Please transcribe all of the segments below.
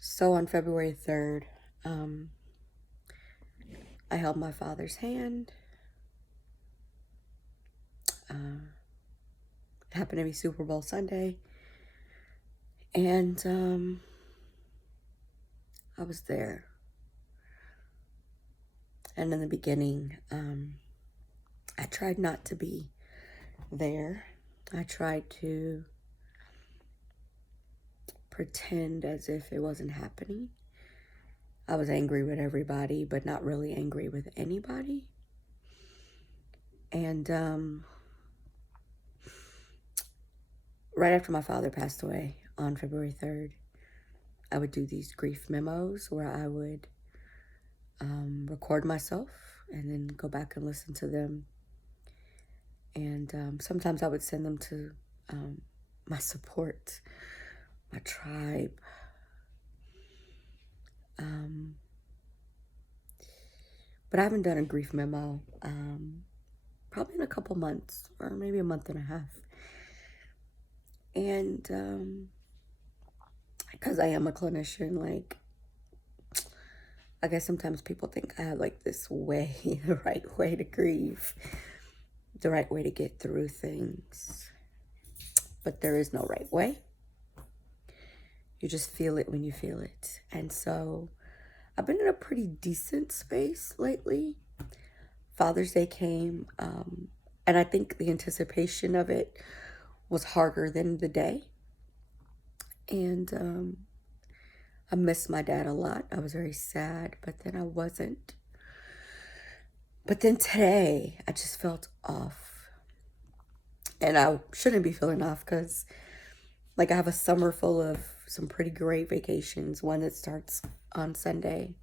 So on February 3rd, um, I held my father's hand. It happened to be Super Bowl Sunday. And I was there. And in the beginning, I tried not to be there. I tried to pretend as if it wasn't happening. I was angry with everybody, but not really angry with anybody. And right after my father passed away on February 3rd, I would do these grief memos where I would record myself and then go back and listen to them. And sometimes I would send them to my support, my tribe. But I haven't done a grief memo probably in a couple months, or maybe a month and a half. And because I am a clinician, like, I guess sometimes people think I have like this way, the right way to grieve, the right way to get through things. But there is no right way. You just feel it when you feel it. And so I've been in a pretty decent space lately. Father's Day came, and I think the anticipation of it was harder than the day. And I missed my dad a lot. I was very sad, but then I wasn't. But then today, I just felt off. And I shouldn't be feeling off because, like, I have a summer full of some pretty great vacations. One that starts on Sunday.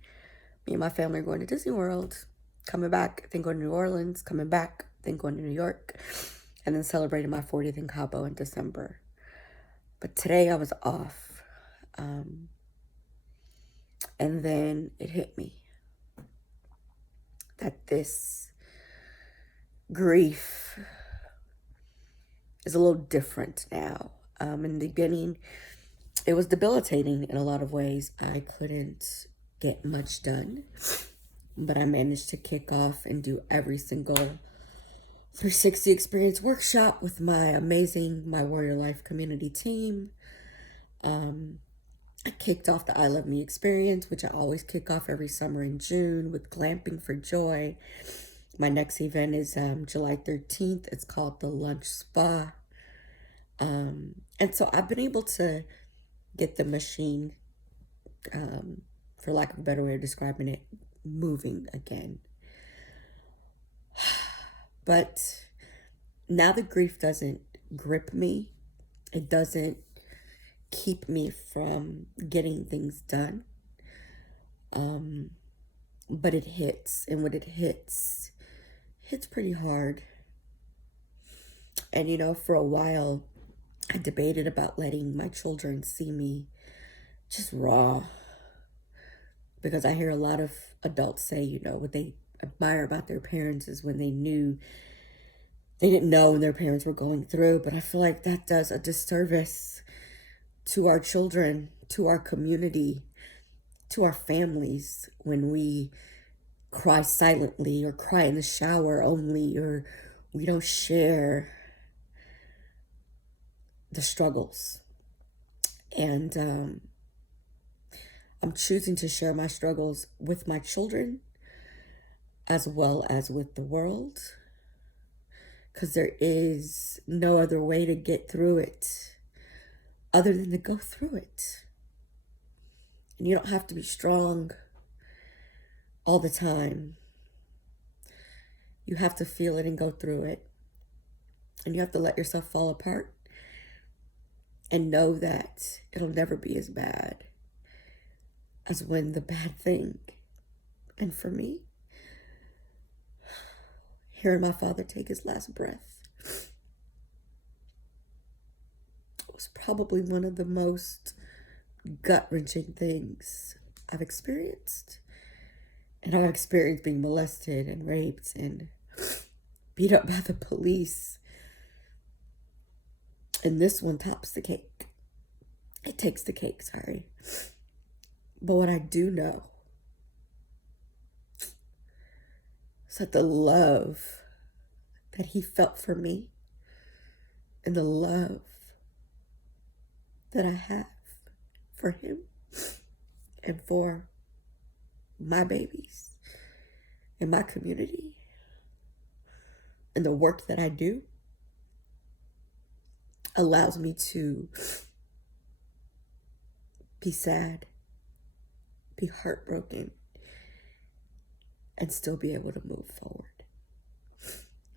Me and my family are going to Disney World, coming back, then going to New Orleans, coming back, then going to New York, and then celebrating my 40th in Cabo in December. But today I was off. And then it hit me that this grief is a little different now. In the beginning, it was debilitating in a lot of ways. I couldn't get much done, but I managed to kick off and do every single 360 experience workshop with my amazing My Warrior Life community team. I kicked off the I Love Me experience, which I always kick off every summer in June with Glamping for Joy. My next event is July 13th. It's called the Lunch Spa. And so I've been able to get the machine, for lack of a better way of describing it, moving again. But now the grief doesn't grip me. It doesn't keep me from getting things done. But it hits, and when it hits pretty hard. And for a while, I debated about letting my children see me just raw. Because I hear a lot of adults say, what they admire about their parents is when they didn't know when their parents were going through. But I feel like that does a disservice to our children, to our community, to our families when we cry silently or cry in the shower only, or we don't share the struggles. And I'm choosing to share my struggles with my children as well as with the world, because there is no other way to get through it other than to go through it. And you don't have to be strong all the time. You have to feel it and go through it. And you have to let yourself fall apart and know that it'll never be as bad as when the bad thing. And for me, hearing my father take his last breath was probably one of the most gut-wrenching things I've experienced. And I've experienced being molested and raped and beat up by the police. And this one tops the cake. It it takes the cake, sorry. But what I do know is that the love that he felt for me and the love that I have for him and for my babies and my community and the work that I do allows me to be sad, be heartbroken, and still be able to move forward.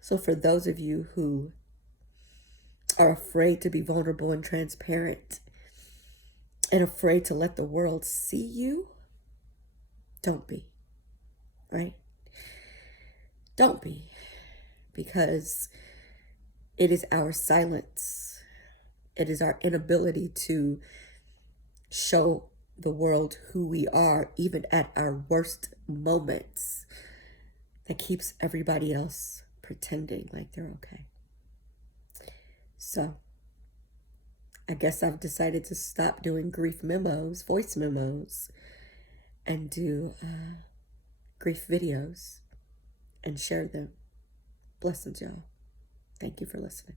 So for those of you who are afraid to be vulnerable and transparent and afraid to let the world see you, don't be, right? Don't be, because it is our silence, it is our inability to show the world who we are, even at our worst moments, that keeps everybody else pretending like they're okay. So I guess I've decided to stop doing grief memos, voice memos, and do grief videos and share them. Blessings, y'all. Thank you for listening.